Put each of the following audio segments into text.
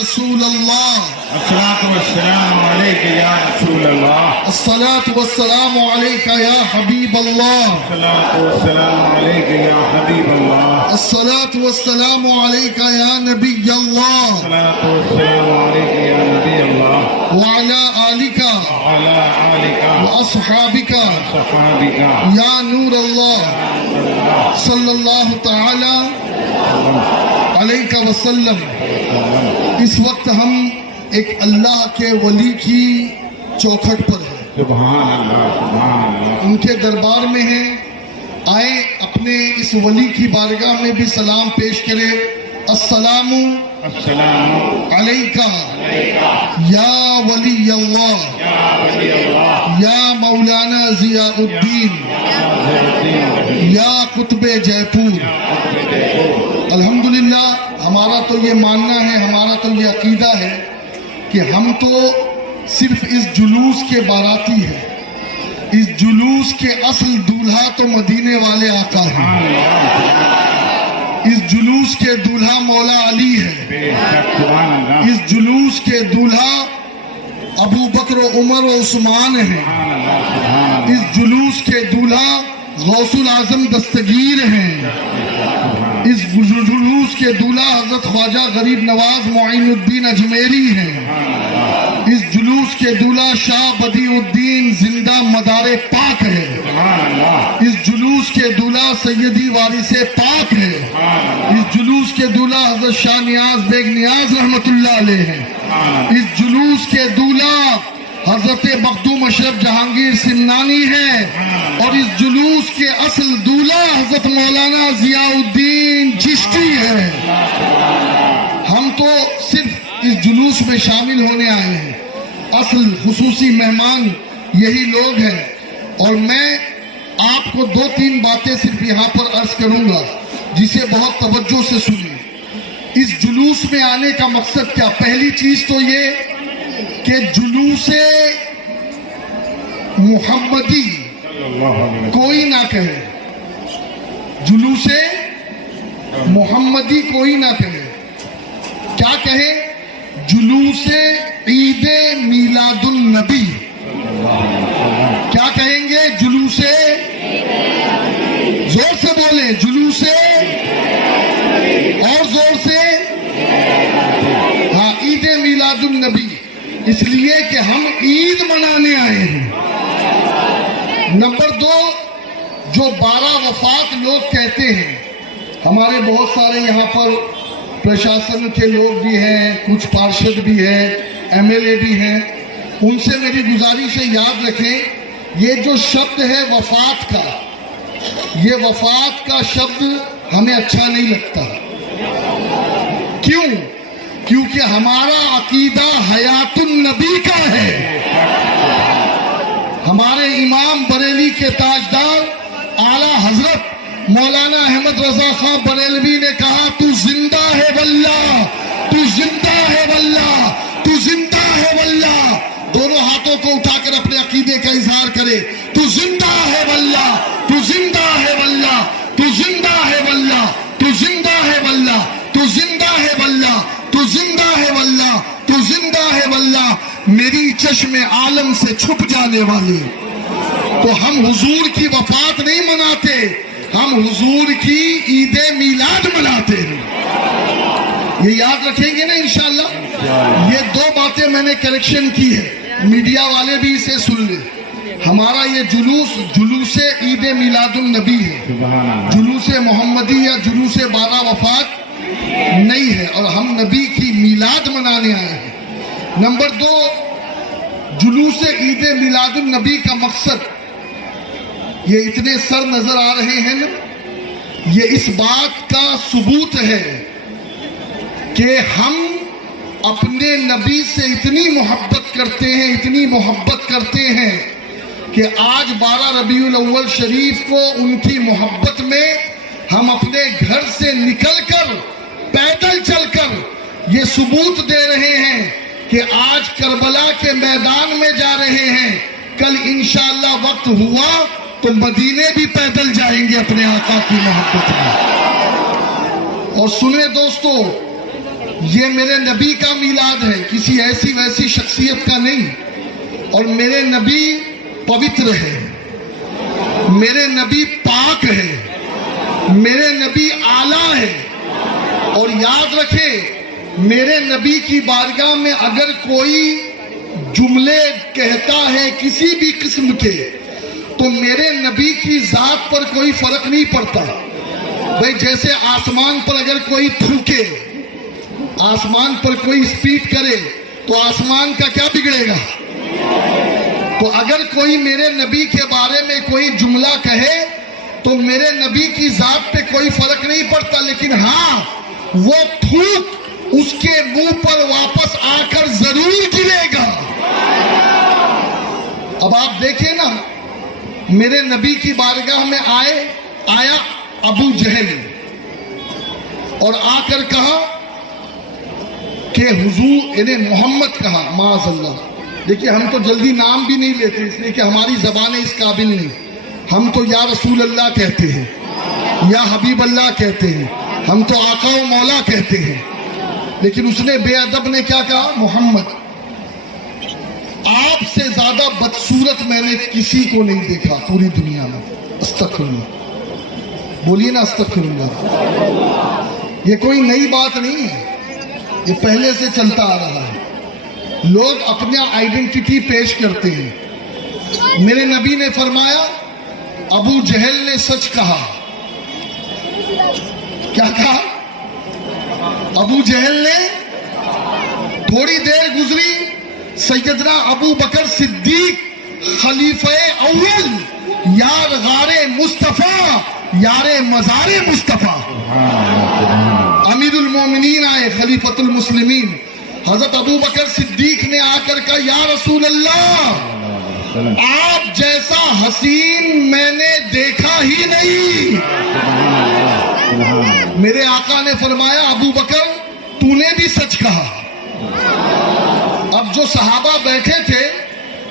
رسول اللہ، الصلاۃ والسلام علیک یا رسول اللہ، الصلاۃ والسلام علیک یا حبیب اللہ، الصلاۃ والسلام علیک یا حبیب اللہ، الصلاۃ والسلام علیک یا نبی اللہ، الصلاۃ والسلام علیک یا نبی اللہ، وعلی آلک وعلی آلک واصحابک وصحابک یا نور اللہ صلی اللہ تعالی علیہ وسلم۔ اس وقت ہم ایک اللہ کے ولی کی چوکھٹ پر ہیں، سبحان اللہ، سبحان اللہ، ان کے دربار میں ہیں۔ آئے اپنے اس ولی کی بارگاہ میں بھی سلام پیش کرے۔ السلام السلام علیکہ یا ولی اللہ، یا مولانا ضیاء الدین، یا قطب جے پور۔ الحمدللہ ہمارا تو یہ ماننا ہے، ہمارا تو یہ عقیدہ ہے کہ ہم تو صرف اس جلوس کے باراتی ہیں، اس جلوس کے اصل دولہا تو مدینے والے آقا ہیں، اس جلوس کے دولہا مولا علی ہے، اس جلوس کے دولہا ابو بکر و عمر و عثمان ہیں، اس جلوس کے دولہا غوث العظم دستگیر ہیں، اس جلوس کے دولہا حضرت خواجہ غریب نواز معین الدین اجمیری ہیں، اس جلوس کے دولہا شاہ بدیع الدین زندہ مدار پاک ہے، اس جلوس کے دولہا سیدی وارث پاک ہے، اس جلوس کے دولہا حضرت شاہ نیاز بیگ نیاز رحمت اللہ علیہ ہیں، اس جلوس کے دولہا حضرت مخدوم اشرف جہانگیر سمنانی ہے، اور اس جلوس کے اصل دولہا حضرت مولانا ضیاء الدین چشتی ہے۔ ہم تو صرف اس جلوس میں شامل ہونے آئے ہیں، اصل خصوصی مہمان یہی لوگ ہیں، اور میں آپ کو دو تین باتیں صرف یہاں پر عرض کروں گا جسے بہت توجہ سے سنیں۔ اس جلوس میں آنے کا مقصد کیا؟ پہلی چیز تو یہ کہ جلوس محمدی کوئی نہ کہے، جلوس محمدی کوئی نہ کہے، کیا کہے؟ جلوس عید میلاد النبی۔ کیا کہیں گے؟ جلوس، زور سے بولیں، جلوس، اور زور سے، ہاں، عید میلاد النبی، اس لیے کہ ہم عید منانے آئے ہیں۔ نمبر دو، جو 12 وفات لوگ کہتے ہیں، ہمارے بہت سارے یہاں پر پرشاسن کے لوگ بھی ہیں، کچھ پارشد بھی ہیں، ایم ایل اے بھی ہیں، ان سے میری گزارش ہے یاد رکھیں، یہ جو شبد ہے وفات کا، یہ وفات کا شبد ہمیں اچھا نہیں لگتا۔ کیوں؟ کیونکہ ہمارا عقیدہ حیات النبی کا ہے۔ ہمارے امام بریلی کے تاجدار اعلیٰ حضرت مولانا احمد رضا خان بریلوی نے کہا، تو زندہ ہے واللہ، تو زندہ ہے واللہ، تو زندہ ہے واللہ۔ دونوں ہاتھوں کو اٹھا کر اپنے عقیدے کا اظہار کرے، تو زندہ ہے واللہ، تو زندہ ہے واللہ، تو زندہ ہے واللہ، تو زندہ ہے واللہ، تو زندہ ہے واللہ، تو زندہ ہے واللہ، تو زندہ ہے واللہ، میری چشم عالم سے چھپ جانے والے۔ تو ہم حضور کی وفات نہیں مناتے، ہم حضور کی عید میلاد مناتے ہیں۔ یہ یاد رکھیں گے نا انشاءاللہ۔ یہ دو باتیں میں نے کریکشن کی ہے، میڈیا والے بھی اسے سن لیں۔ ہمارا یہ جلوس عید میلاد النبی ہے، جلوس محمدی یا جلوس 12 وفات نہیں ہے، اور ہم نبی کی میلاد منانے آئے ہیں۔ نمبر دو، جلوس عید میلاد النبی کا مقصد، یہ اتنے سر نظر آ رہے ہیں نا، یہ اس بات کا ثبوت ہے کہ ہم اپنے نبی سے اتنی محبت کرتے ہیں، اتنی محبت کرتے ہیں کہ آج 12 ربیع الاول شریف کو ان کی محبت میں ہم اپنے گھر سے نکل کر پیدل چل کر یہ ثبوت دے رہے ہیں کہ آج کربلا کے میدان میں جا رہے ہیں، کل انشاءاللہ وقت ہوا تو مدینے بھی پیدل جائیں گے اپنے آقا کی محبت میں۔ اور سنیں دوستو، یہ میرے نبی کا میلاد ہے، کسی ایسی ویسی شخصیت کا نہیں، اور میرے نبی پوتر ہے، میرے نبی پاک ہے، میرے نبی اعلیٰ ہے۔ اور یاد رکھیں، میرے نبی کی بارگاہ میں اگر کوئی جملے کہتا ہے کسی بھی قسم کے، تو میرے نبی کی ذات پر کوئی فرق نہیں پڑتا۔ بھئی جیسے آسمان پر اگر کوئی تھوکے، آسمان پر کوئی اسپیٹ کرے تو آسمان کا کیا بگڑے گا؟ تو اگر کوئی میرے نبی کے بارے میں کوئی جملہ کہے تو میرے نبی کی ذات پہ کوئی فرق نہیں پڑتا، لیکن ہاں وہ تھوک اس کے منہ پر واپس آ کر ضرور گرے گا۔ اب آپ دیکھیں نا، میرے نبی کی بارگاہ میں آیا ابو جہل، اور آ کر کہا کہ حضور انہیں محمد کہا، معاذ اللہ۔ دیکھیے ہم تو جلدی نام بھی نہیں لیتے، اس لیے کہ ہماری زبانیں اس قابل نہیں، ہم تو یا رسول اللہ کہتے ہیں، یا حبیب اللہ کہتے ہیں، ہم تو آقا و مولا کہتے ہیں، لیکن اس نے بے ادب نے کیا کہا؟ محمد۔ آپ سے زیادہ بدصورت میں نے کسی کو نہیں دیکھا پوری دنیا میں۔ استغفر اللہ، بولیے نا استغفر اللہ۔ یہ کوئی نئی بات نہیں ہے، یہ پہلے سے چلتا آ رہا ہے۔ لوگ اپنا آئیڈینٹی پیش کرتے ہیں۔ میرے نبی نے فرمایا ابو جہل نے سچ کہا۔ کیا کہا؟ ابو جہل نے۔ تھوڑی دیر گزری، سیدنا ابو بکر صدیق خلیفہ اول، یار غار مصطفیٰ، یار مزار مصطفیٰ، امیر المومنین آئے، خلیفۃ المسلمین۔ حضرت ابو بکر صدیق نے آ کر کہا یا رسول اللہ، آپ جیسا حسین میں نے دیکھا ہی نہیں۔ میرے آقا نے فرمایا ابو بکر تو نے بھی سچ کہا۔ اب جو صحابہ بیٹھے تھے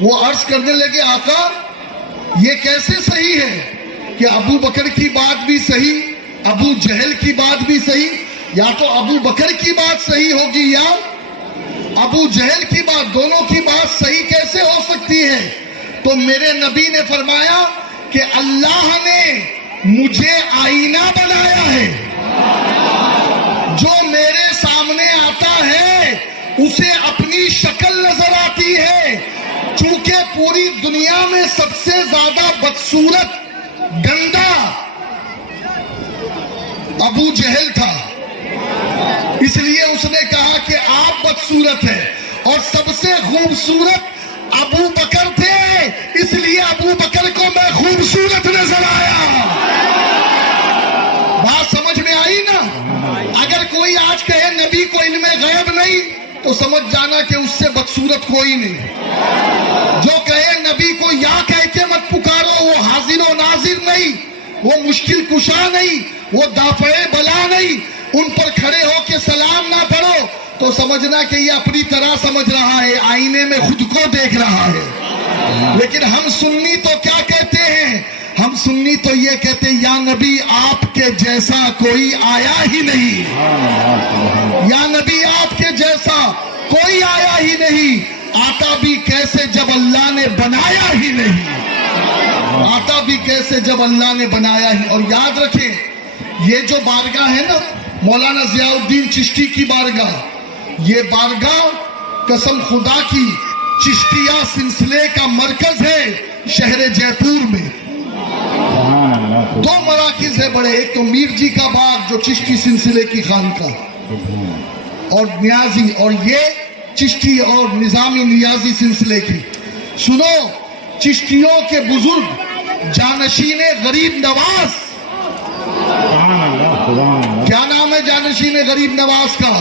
وہ عرض کرنے لگے آقا یہ کیسے صحیح ہے کہ ابو بکر کی بات بھی صحیح، ابو جہل کی بات بھی صحیح، یا تو ابو بکر کی بات صحیح ہوگی یا ابو جہل کی بات، دونوں کی بات صحیح کیسے ہو سکتی ہے؟ تو میرے نبی نے فرمایا کہ اللہ نے مجھے آئینہ بنایا ہے، جو میرے سامنے آتا ہے اسے اپنی شکل نظر آتی ہے۔ چونکہ پوری دنیا میں سب سے زیادہ بدصورت، گندا ابو جہل تھا، اس لیے اس نے کہا کہ آپ بدصورت ہیں، اور سب سے خوبصورت ابو بکر تھے، اس لیے ابو بکر کو میں خوبصورت نظر آیا۔ بات سمجھ میں آئی نا؟ اگر کوئی آج کہے نبی کو علم غیب نہیں تو سمجھ جانا کہ اس سے بدصورت کوئی نہیں۔ جو کہے نبی کو یا کہہ کے مت پکارو، وہ حاضر و ناظر نہیں، وہ مشکل کشا نہیں، وہ دافع بلا نہیں، ان پر کھڑے ہو کے سلام نہ پڑھو تو سمجھنا کہ یہ اپنی طرح سمجھ رہا ہے، آئینے میں خود کو دیکھ رہا ہے۔ لیکن ہم سنی تو کیا کہتے ہیں؟ ہم سنی تو یہ کہتے ہیں یا نبی آپ کے جیسا کوئی آیا ہی نہیں، یا نبی آپ کے جیسا کوئی آیا ہی نہیں، آتا بھی کیسے جب اللہ نے بنایا ہی نہیں، آتا بھی کیسے جب اللہ نے بنایا ہی۔ اور یاد رکھیں یہ جو بارگاہ ہے نا مولانا ضیاء الدین چشتی کی بارگاہ، یہ بارگاہ قسم خدا کی چشتیہ سلسلے کا مرکز ہے شہر جے پور میں۔ دو مراکز ہے بڑے، ایک تو میر جی کا باغ جو چشتی سلسلے کی خانقاہ اور نیازی، اور یہ چشتی اور نظامی نیازی سلسلے کی۔ سنو، چشتیوں کے بزرگ جانشین غریب نواز، کیا نام ہے جانشین غریب نواز کا؟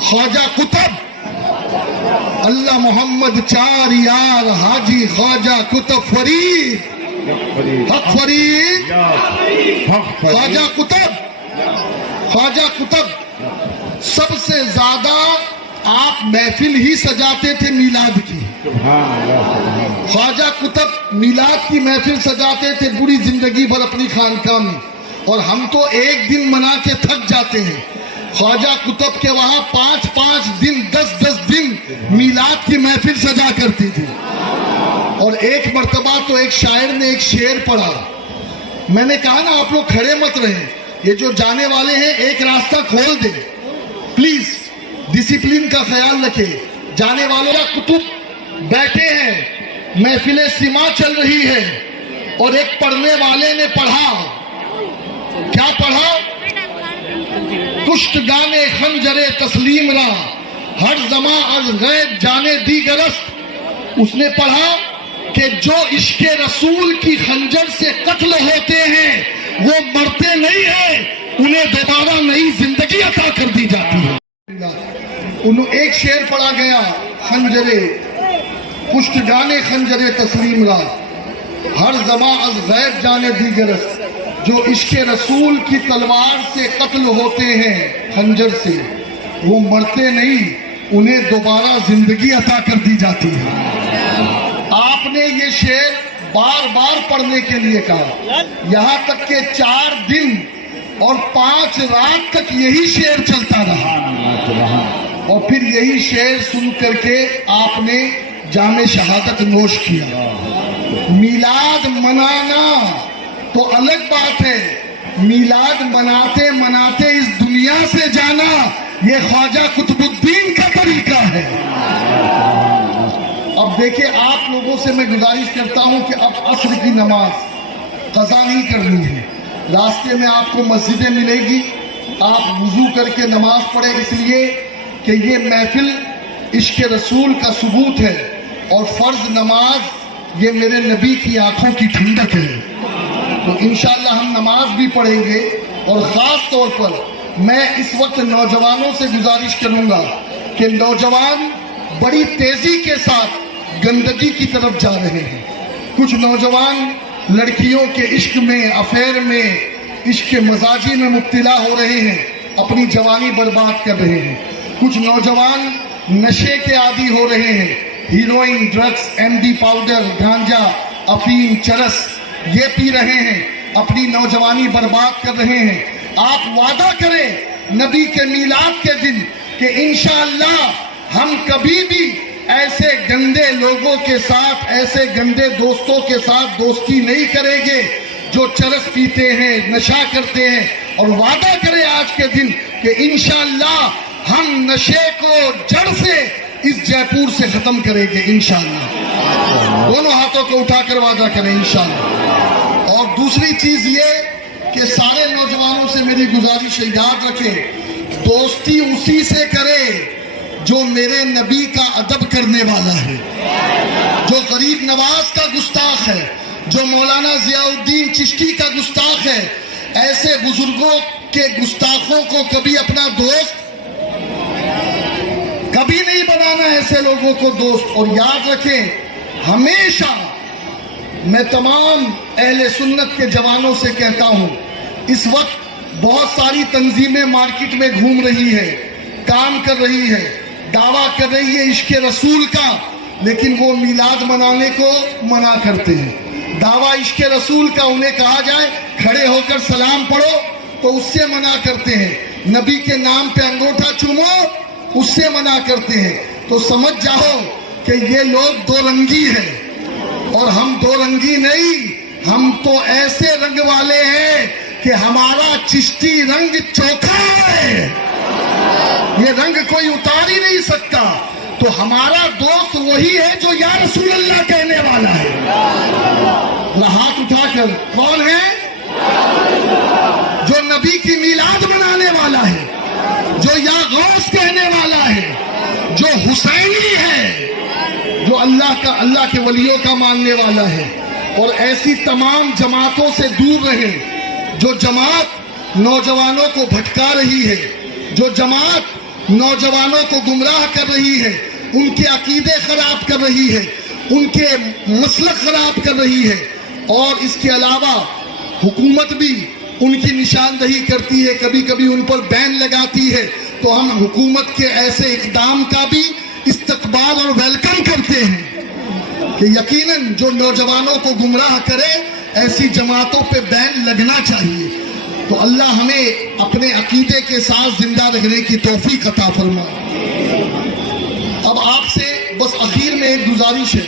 خواجہ قطب، اللہ محمد چار یار حاجی خواجہ قطب فرید، حق فرید، خواجہ قطب سب سے زیادہ آپ محفل ہی سجاتے تھے میلاد کی۔ خواجہ قطب میلاد کی محفل سجاتے تھے پوری زندگی بھر اپنی خانقاہ میں، اور ہم تو ایک دن منا کے تھک جاتے ہیں، خواجہ قطب کے وہاں 5 دن 10 دن میلاد کی محفل سجا کرتی تھی. اور ایک مرتبہ تو ایک شاعر نے ایک شعر پڑھا. میں نے کہا نا آپ لوگ کھڑے مت رہیں, یہ جو جانے والے ہیں ایک راستہ کھول دیں پلیز, ڈسپلن کا خیال رکھیں. جانے والوں کا قطب بیٹھے ہیں, محفل سما چل رہی ہے, اور ایک پڑھنے والے نے پڑھا. کیا پڑھا؟ کشتگانے خنجر تسلیم را ہر زماں از غیب جانے دیگرست. اس نے پڑھا کہ جو عشق رسول کی خنجر سے قتل ہوتے ہیں وہ مرتے نہیں ہیں, انہیں دوبارہ نئی زندگی عطا کر دی جاتی ہے. انہوں ایک شعر پڑھا گیا, خنجرے کشتگانے خنجر تسلیم را ہر زماں از غیب جانے دیگرست. جو عشق رسول کی تلوار سے قتل ہوتے ہیں خنجر سے, وہ مرتے نہیں, انہیں دوبارہ زندگی عطا کر دی جاتی ہے. آپ نے یہ شعر بار بار پڑھنے کے لیے کہا, یہاں تک کہ 4 دن اور 5 رات تک یہی شعر چلتا رہا. اور پھر یہی شعر سن کر کے آپ نے جام شہادت نوش کیا. میلاد منانا تو الگ بات ہے, میلاد مناتے مناتے اس دنیا سے جانا یہ خواجہ قطب الدین کا طریقہ ہے. اب دیکھیں, آپ لوگوں سے میں گزارش کرتا ہوں کہ اب عصر کی نماز قضا نہیں کرنی ہے. راستے میں آپ کو مسجدیں ملے گی, آپ وضو کر کے نماز پڑھیں, اس لیے کہ یہ محفل عشق رسول کا ثبوت ہے, اور فرض نماز یہ میرے نبی کی آنکھوں کی ٹھنڈک ہے. تو انشاءاللہ ہم نماز بھی پڑھیں گے. اور خاص طور پر میں اس وقت نوجوانوں سے گزارش کروں گا کہ نوجوان بڑی تیزی کے ساتھ گندگی کی طرف جا رہے ہیں. کچھ نوجوان لڑکیوں کے عشق میں, افیئر میں, عشق مزاجی میں مبتلا ہو رہے ہیں, اپنی جوانی برباد کر رہے ہیں. کچھ نوجوان نشے کے عادی ہو رہے ہیں, ہیروئن, ڈرگس, MD پاؤڈر, گانجا, افیم, چرس یہ پی رہے ہیں, اپنی نوجوانی برباد کر رہے ہیں. آپ وعدہ کریں نبی کے میلاد کے دن کہ انشاءاللہ ہم کبھی بھی ایسے گندے لوگوں کے ساتھ, ایسے گندے دوستوں کے ساتھ دوستی نہیں کریں گے جو چرس پیتے ہیں, نشہ کرتے ہیں. اور وعدہ کریں آج کے دن کہ انشاءاللہ ہم نشے کو جڑ سے اس جے پور سے ختم کریں گے انشاءاللہ. دونوں ہاتھوں کو اٹھا کر وعدہ کریں انشاءاللہ. اور دوسری چیز یہ کہ سارے نوجوانوں سے میری گزارش ہے, یاد رکھیں دوستی اسی سے کرے جو میرے نبی کا ادب کرنے والا ہے, جو غریب نواز کا گستاخ ہے, جو مولانا ضیاء الدین چشتی کا گستاخ ہے. ایسے بزرگوں کے گستاخوں کو کبھی اپنا دوست کبھی نہیں بنانا, ایسے لوگوں کو دوست. اور یاد رکھیں ہمیشہ میں تمام اہل سنت کے جوانوں سے کہتا ہوں, اس وقت بہت ساری تنظیمیں مارکیٹ میں گھوم رہی ہے, کام کر رہی ہے, دعویٰ کر رہی ہے عشق رسول کا, لیکن وہ میلاد منانے کو منع کرتے ہیں. دعویٰ عشق رسول کا, انہیں کہا جائے کھڑے ہو کر سلام پڑھو تو اس سے منع کرتے ہیں, نبی کے نام پہ انگوٹھا چومو اس سے منع کرتے ہیں. تو سمجھ جاؤ کہ یہ لوگ دو رنگی ہیں, اور ہم دو رنگی نہیں, ہم تو ایسے رنگ والے ہیں کہ ہمارا چشتی رنگ چوکھا ہے, یہ رنگ کوئی اتار ہی نہیں سکتا. تو ہمارا دوست وہی ہے جو یا رسول اللہ کہنے والا ہے. ہاتھ اٹھا کر کون ہے؟ جو نبی کی میلاد منانے والا ہے, جو یا غوث کہنے والا ہے, جو حسینی ہے, جو اللہ کے ولیوں کا ماننے والا ہے. اور ایسی تمام جماعتوں سے دور رہے جو جماعت نوجوانوں کو بھٹکا رہی ہے, جو جماعت نوجوانوں کو گمراہ کر رہی ہے, ان کے عقیدے خراب کر رہی ہے, ان کے مسلک خراب کر رہی ہے. اور اس کے علاوہ حکومت بھی ان کی نشاندہی کرتی ہے, کبھی کبھی ان پر بین لگاتی ہے. تو ہم حکومت کے ایسے اقدام کا بھی استقبال اور ویلکم کرتے ہیں کہ یقیناً جو نوجوانوں کو گمراہ کرے ایسی جماعتوں پہ بین لگنا چاہیے. تو اللہ ہمیں اپنے عقیدے کے ساتھ زندہ رہنے کی توفیق عطا فرمائے۔ اب آپ سے بس اخیر میں ایک گزارش ہے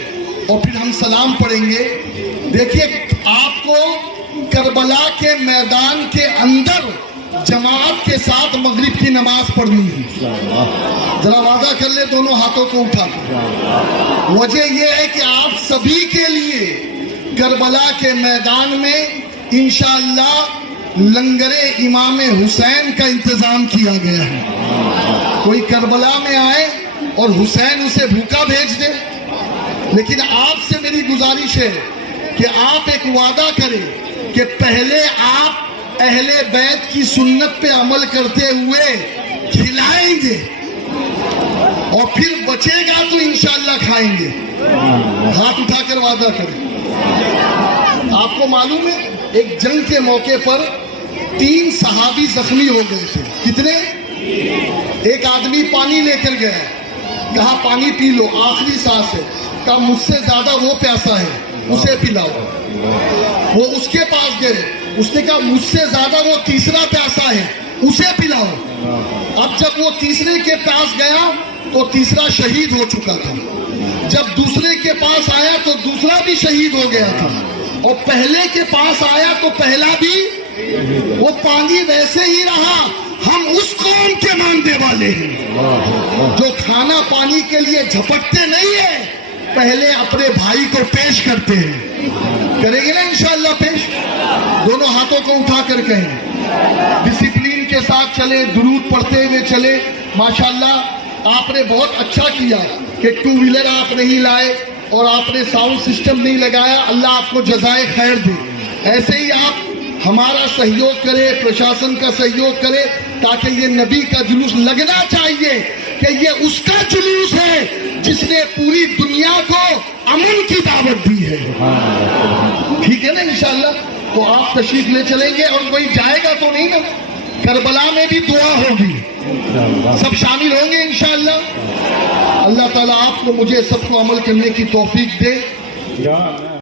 اور پھر ہم سلام پڑھیں گے۔ دیکھیے آپ کو کربلا کے میدان کے اندر جماعت کے ساتھ مغرب کی نماز پڑھنی ہے۔ ذرا وعدہ کر لے دونوں ہاتھوں کو اٹھا کر۔ وجہ یہ ہے کہ آپ سبھی کے لیے کربلا کے میدان میں انشاءاللہ لنگر امام حسین کا انتظام کیا گیا ہے۔ کوئی کربلا میں آئے اور حسین اسے بھوکا بھیج دے، لیکن آپ سے میری گزارش ہے کہ آپ ایک وعدہ کریں کہ پہلے آپ اہل بیت کی سنت پہ عمل کرتے ہوئے کھلائیں گے اور پھر بچے گا تو انشاءاللہ کھائیں گے۔ ہاتھ اٹھا کر وعدہ کریں۔ آپ کو معلوم ہے ایک جنگ کے موقع پر 3 صحابی زخمی ہو گئے تھے۔ کتنے؟ ایک آدمی پانی لے کر گیا، کہا پانی پی لو، آخری سانس ہے، کہا مجھ سے زیادہ وہ پیاسا ہے، اسے پلاؤ۔ وہ اس کے پاس گئے، اس نے کہا مجھ سے زیادہ وہ تیسرا پیاسا ہے، اسے پلاؤ۔ اب جب وہ تیسرے کے پاس گیا تو تیسرا شہید ہو چکا تھا، جب دوسرے کے پاس آیا تو دوسرا بھی شہید ہو گیا تھا، اور پہلے کے پاس آیا تو پہلا بھی۔ وہ پانی ویسے ہی رہا۔ ہم اس قوم کے ماننے والے ہیں جو کھانا پانی کے لیے جھپٹتے نہیں ہیں، پہلے اپنے بھائی کو پیش کرتے ہیں۔ کریں گے نا انشاءاللہ پیش؟ دونوں ہاتھوں کو اٹھا کر کہیں، ڈسپلین کے ساتھ چلے، درود پڑھتے ہوئے چلے۔ ماشاءاللہ آپ نے بہت اچھا کیا کہ 2 ویلر آپ نہیں لائے اور آپ نے ساؤنڈ سسٹم نہیں لگایا۔ اللہ آپ کو جزائے خیر دے۔ ایسے ہی آپ ہمارا سہیوگ کرے، پرشاسن کا سہیوگ کرے، تاکہ یہ نبی کا جلوس لگنا چاہیے کہ یہ اس کا جلوس ہے جس نے پوری دنیا کو امن کی دعوت دی ہے۔ ٹھیک ہے نا انشاءاللہ؟ تو آپ تشریف لے چلیں گے، اور کوئی جائے گا تو نہیں نا؟ کربلا میں بھی دعا ہوگی، سب شامل ہوں گے انشاءاللہ۔ اللہ تعالیٰ آپ کو مجھے سب کو عمل کرنے کی توفیق دے۔